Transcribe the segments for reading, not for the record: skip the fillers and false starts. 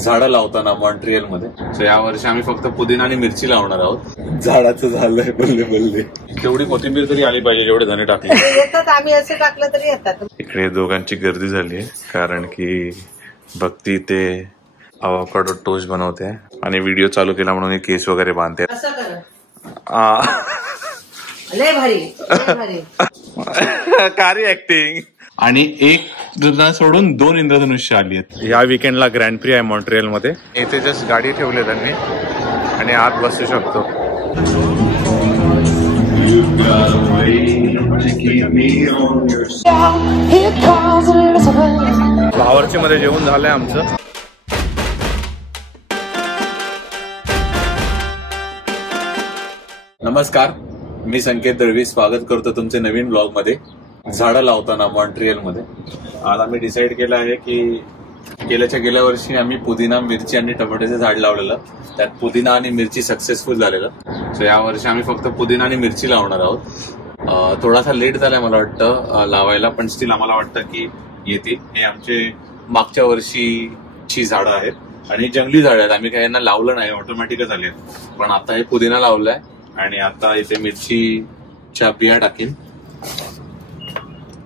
झाडं लावताना मॉन्ट्रियल मध्ये. सो या वर्षी आम्ही फक्त पुदिना आणि मिरची लावणार आहोत. झाडाचं झालंय बल्ले बल्ले. तेवढी कोथिंबीर तरी आली पाहिजे जेवढे धने टाकले येतात. आम्ही असं टाकलं तरी येतात. इकडे दोघांची गर्दी झाली आहे कारण की भक्ती ते अवोकाडो टोस्ट बनवते आणि व्हिडिओ चालू केला म्हणून केस वगैरे बांधते. असं करा. लय भारी लय भारी. कारी ऍक्टिंग. आणि एक सोडून 2 इंद्रधनुष्य आली आहेत. या विकेंडला ग्रँड प्री आहे मॉन्ट्रियल मध्ये. इथे जस्ट गाडी ठेवली त्यांनी आणि आत बसू शकतो. फ्लावरची मध्ये जेवण झालंय आमचं. नमस्कार, मी संकेत दळवी स्वागत करतो तुमचे नवीन ब्लॉग मध्ये. झाडं लावताना मॉन्ट्रियल मध्ये. आज आम्ही डिसाईड केलं आहे की गेल्या वर्षी आम्ही पुदिना, मिरची आणि टोमॅटोचे झाड लावलेलं. त्यात पुदिना आणि मिरची सक्सेसफुल झालेलं. सो या वर्षी आम्ही फक्त पुदिना आणि मिरची लावणार आहोत. थोडासा लेट झालाय मला वाटतं लावायला, पण स्टील आम्हाला वाटतं की येतील. हे आमचे मागच्या वर्षीची झाडं आहेत आणि जंगली झाडं आहेत. आम्ही काही यांना लावलं नाही, ऑटोमॅटिकच आले. पण आता हे पुदिना लावलाय आणि आता इथे मिरचीच्या बिया टाकीन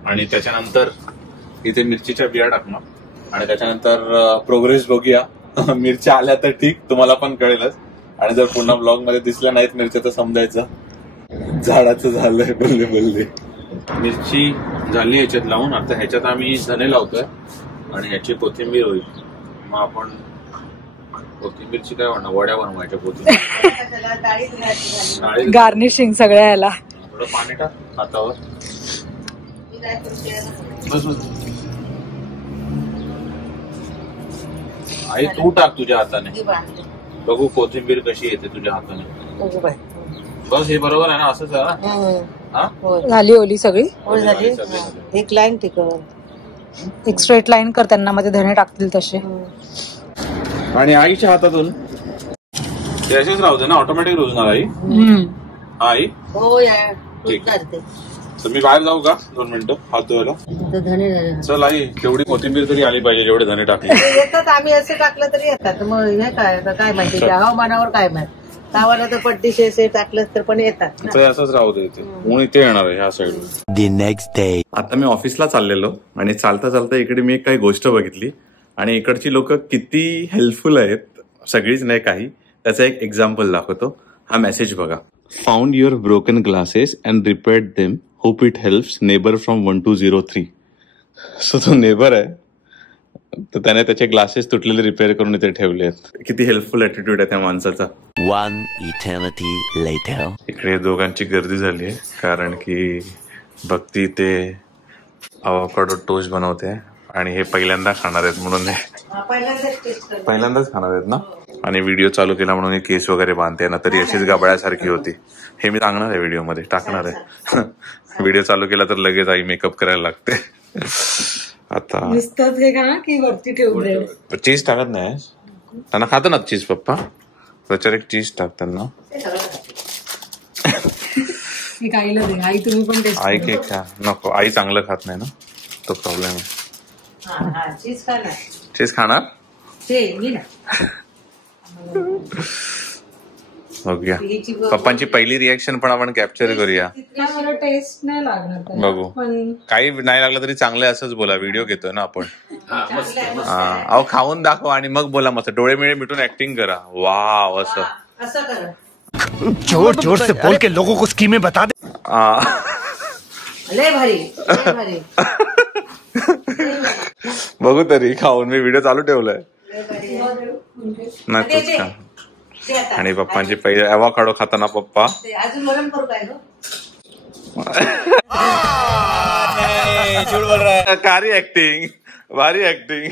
आणि त्याच्यानंतर इथे मिरचीच्या बिया टाकणार आणि त्याच्यानंतर प्रोग्रेस बघूया. मिरच्या आल्या तर ठीक, तुम्हाला पण कळेलच. आणि जर पुन्हा ब्लॉग मध्ये दिसल्या नाहीत मिरच्या तर समजायचं झाडाचं झालंय बल्ले बल्ले. मिरची झाली ह्याच्यात लावून. आता ह्याच्यात आम्ही धने लावतोय आणि ह्याची कोथिंबीर होईल. मग आपण कोथिंबीरची काय म्हणणार, वड्या बनवायच्या कोथिंबीर. गार्निशिंग सगळ्या याला. थोडं पाणी टाक हातावर. बस बस. आई तू टाक तुझ्या हाताने, बघू कोथिंबीर कशी येते तुझ्या हाताने. बस हे बरोबर आहे ना, असंच आहे. झाली ओली सगळी. एक लाईन टिकव, एक स्ट्रेट लाईन कर, त्यांना मध्ये धने टाकतील तसे. आणि आईच्या हातातून त्याच्याच राहू दे ना, ऑटोमॅटिक रुजणार आई. आई हो यार करते. तर मी बाहेर जाऊ का 2 मिनिटं हात धुवायला? चल आई, तेवढी कोथिंबीर तरी आली पाहिजे जेवढे धने टाकले. येतात. आम्ही असं टाकलं तरी येतात. मग हे काय माहिती हवामानावर काय माहिती. गावाला तर पट्टीशे टाकलं तर पण येतात. असंच राहू दे. ऊन इथे येणार आहे ह्या साईडला. The next day. आता मी ऑफिसला चाललेलो आणि चालता चालता इकडे मी एक काही गोष्ट बघितली आणि इकडची लोक किती हेल्पफुल आहेत. सगळीच नाही, काही. त्याचा एक एक्झाम्पल दाखवतो. हा मेसेज बघा. Found your broken glasses and repaired them. Hope it helps. Neighbour from 1203. So तो नेबर आहे, तर त्याने त्याचे ग्लासेस तुटलेले रिपेअर करून इथे ठेवले आहेत. किती हेल्पफुल ऍटिट्यूड आहे त्या माणसाचा. 1 eternity later. इकडे दोघांची गर्दी झाली आहे कारण की भक्ती ते अवोकाडो टोस्ट बनवते आणि हे पहिल्यांदा खाणार आहेत म्हणून. पहिल्यांदाच खाणार आहेत ना. आणि व्हिडिओ चालू केला म्हणून केस वगैरे बांधते ना, तरी अशीच गाबळ्यासारखी होती. हे मी सांगणार आहे व्हिडिओ मध्ये टाकणार आहे. व्हिडिओ चालू केला तर लगेच आई मेकअप करायला लागते. आता चीज टाकत नाही त्यांना, खात ना चीज पप्पा. त्याच्यावर एक चीज टाक त्यांना. आई केक खा नको, आई चांगलं खात नाही ना, तो प्रॉब्लेम आहे. चीज खाणार बघूया. पप्पांची पहिली रिएक्शन पण आपण कॅप्चर करूया. टेस्ट नाही लागणार बघू. काही नाही लागलं तरी चांगलं असंच बोला, व्हिडिओ घेतोय ना आपण. अहो खाऊन दाखवा आणि मग बोला. मस्त डोळे मिळे मिटून ऍक्टिंग करा. वाव असं जोर जोर से बोल के लोगों को स्कीमें बता दे. लय भारी लय भारी. बघू तरी खाऊन. मी व्हिडिओ चालू ठेवलाय नाही तूच खा. आणि पप्पांची पहिले अवोकाडो खाताना पप्पा अजून गरम करू काय गं. कारी ऍक्टिंग, भारी ऍक्टिंग.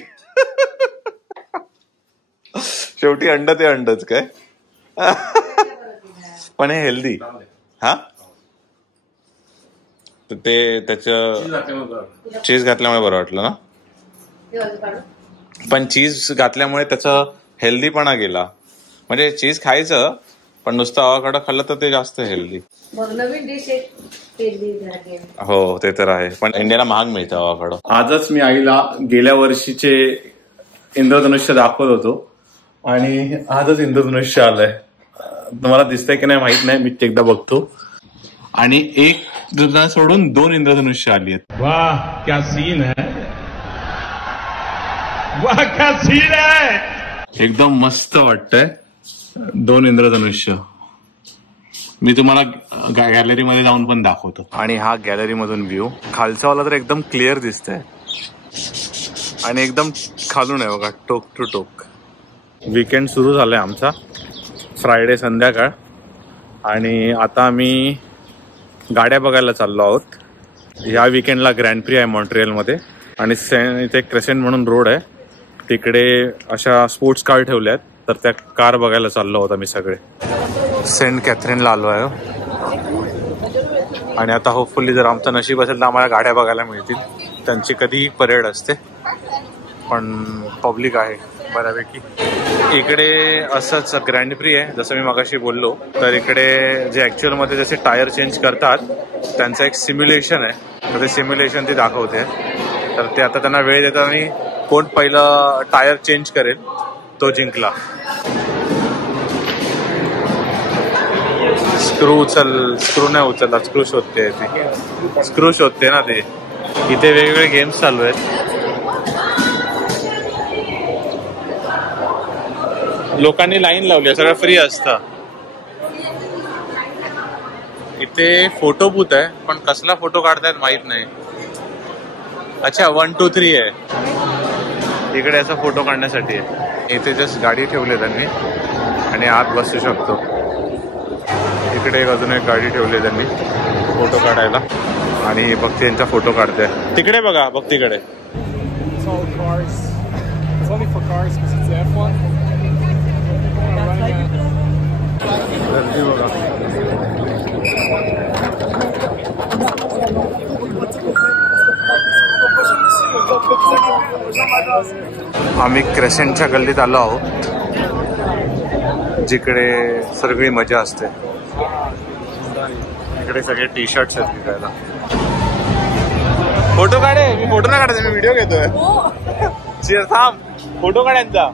शेवटी अंड ते अंडच काय. पण हे हेल्दी. हा ते त्याचं चीज घातल्यामुळे बरं वाटलं ना. पण चीज घातल्यामुळे त्याचं हेल्दीपणा गेला. म्हणजे चीज खायचं पण नुसतं अवोकाडो खाल्लं तर ते जास्त हेल्दी. नवीन डिश हो ते तर आहे, पण इंडियाला महाग मिळतं अवोकाडो. आजच मी आईला गेल्या वर्षीचे इंद्रधनुष्य दाखवत होतो आणि आजच इंद्रधनुष्य आलंय. तुम्हाला दिसतंय की नाही माहित नाही, मी एकदा बघतो. आणि एक सोडून 2 इंद्रधनुष्य आली आहेत. वाह क्या सीन है, वाह क्या सीन है. एकदम मस्त वाटतंय. 2 इंद्रधनुष्य मी तुम्हाला गॅलरीमध्ये जाऊन पण दाखवतो. आणि हा गॅलरी मधून व्ह्यू खालचा वाला तर एकदम क्लिअर दिसतंय आणि एकदम खालून आहे बघा, टोक टू टोक. वीकेंड सुरू झालाय आमचा, फ्रायडे संध्याकाळ. आणि आता आम्ही गाड्या बघायला चाललो आहोत. या वीकेंडला ग्रँड प्री आहे मॉन्ट्रियलमध्ये. आणि इथे क्रेसेंट म्हणून रोड आहे, तिकडे अशा स्पोर्ट्स कार ठेवल्या आहेत, तर त्या कार बघायला चाललो आहोत आम्ही सगळे. सेंट कॅथरीनला आलो आहे आणि आता होपफुली जर आमचं नशीब असेल तर आम्हाला गाड्या बघायला मिळतील. त्यांची कधीही परेड असते, पण पब्लिक आहे बऱ्यापैकी. इकडे असंच ग्रँड प्री आहे जसं मी मगाशी बोललो. तर इकडे जे ॲक्च्युअलमध्ये जसे टायर चेंज करतात त्यांचं एक सिम्युलेशन आहे, तर ते सिम्युलेशन ते दाखवते. तर ते आता त्यांना वेळ देतात आणि कोण पहिलं टायर चेंज करेल तो जिंकला. स्क्रू नाही उचलला, स्क्रू शोधते ती, स्क्रू शोधते ना ते. इथे वेगवेगळे गेम्स चालू आहेत. लोकांनी लाईन लावली, सगळं फ्री असतं. इथे फोटो बूथ आहे, पण कसला फोटो काढतायत माहित नाही. अच्छा 1 2 3 आहे इकडे, असा फोटो काढण्यासाठी आहे. इथे जस्ट गाडी ठेवली त्यांनी आणि आत बसू शकतो. इकडे अजून एक गाडी ठेवली त्यांनी फोटो काढायला आणि भक्ती यांचा फोटो काढते. तिकडे बघा भक्तीकडे. आम्ही क्रेसेंटच्या गल्लीत आलो आहोत, जिकडे सगळी मजा असते. इकडे सगळे टी शर्ट्स आहेत विकायला. फोटो काढे, मी फोटो नाही काढायचा, मी व्हिडिओ घेतोय. चिर थांब, फोटो काढायचा.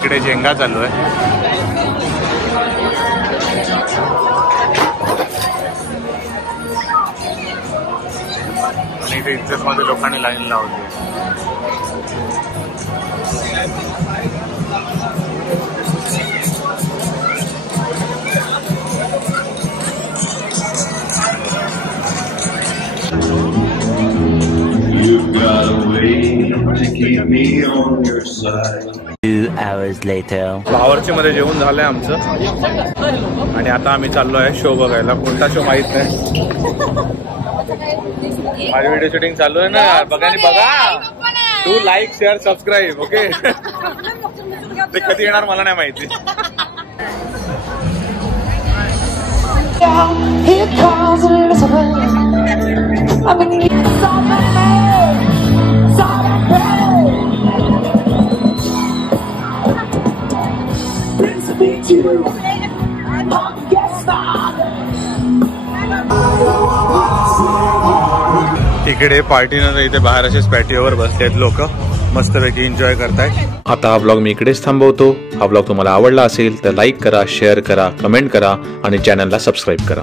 इकडे जेंगा चालू आहे. आणि इथे इज्जत मध्ये लोकांनी लाईन लावली. You've got a way to keep me on your side. 2 hours later. बावर्ची मध्ये जेवण झालंय आमचं आणि आता आम्ही चाललो आहे शो बघायला. कोणता शो माहित नाही. माझी व्हिडिओ शूटिंग चालू आहे ना, बघा तू लाईक शेअर सबस्क्राईब. ओके ते कधी येणार मला नाही माहिती. इकडे पार्टीनंतर इथे बाहेर असेच पॅटिओवर बसलेत लोक, मस्तपैकी एन्जॉय करतायत. आता हा ब्लॉग मी इकडेच थांबवतो. हा ब्लॉग तुम्हाला आवडला असेल तर लाईक करा, शेअर करा, कमेंट करा आणि चॅनलला सबस्क्राईब करा.